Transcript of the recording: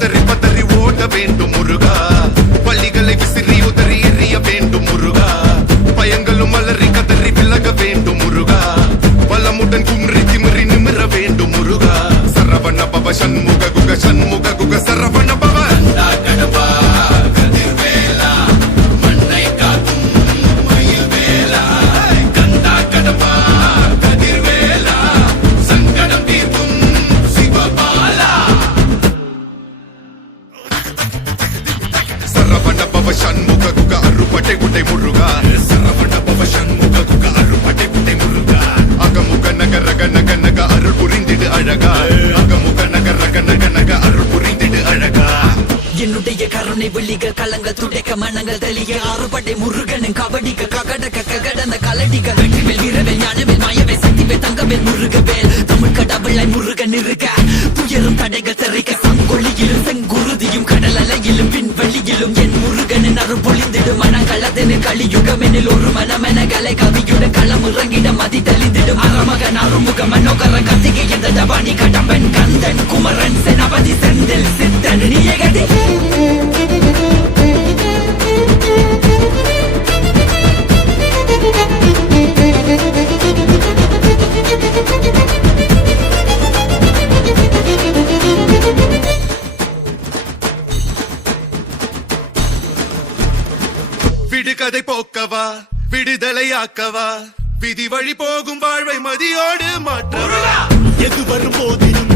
பதறி பதறி ஓட வேண்டும் முருகா, பள்ளிகளை விசிறி உதறி எறிய வேண்டும் முருகா, பயங்களும் அலறி கதறி விலக வேண்டும் முருகா, பலமுடன் கும்ரி திமிரி நிமிர வேண்டும் முருகா. சரவண பவ சண்முக குக சண்முக குக சரவண பவ சரவண பவ சண்முக குக அருப்பட்டை குட்டை முருகா, சரவண பவ சண்முக குக அருப்பட்டை குட்டை முருகா. அகமுக நக ரக நக நக அருள் புரிந்திடு அழகா, அகமுக நக ரக நக நக அருள் புரிந்திடு அழகா. என்னுடைய கருணை வெளிக கலங்கள் துடைக்க மனங்கள் தெளிய ஆறுபடை முருகனின் கபடிக்க ககடக்க ககடந்த கலடிகள் வெற்றிவேல் வீரவேல் ஞானவேல் மாயவேல் சக்திவேல் தங்கவேல் முருகவேல் தமிழ் கடவுளாய் முருகன் இருக்க துயரும் தடைகள் தெரிக்க சங்கொழியிலும் செங்குருதியும் கடல் அலையிலும் விண்வெளியிலும் என் முருகனின் அருள் பொழிந்திடும் மனங்களதென கலியுகமெனில் ஒரு மனமென கலை கவியுடன் களம் இறங்கிட மதி தெளிந்திடும் அறமகன் அருமுக மனோகர கத்திகை எந்த டபானி கடம்பன் கந்தன் குமரன் செனபதி செந்தில் சித்தன் நீயகதி விடுகதை போக்கவா விடுதலையாக்கவா, விதி வழி போகும் வாழ்வை மதியோடு மாற்றவா. எது வரும் போதிலும்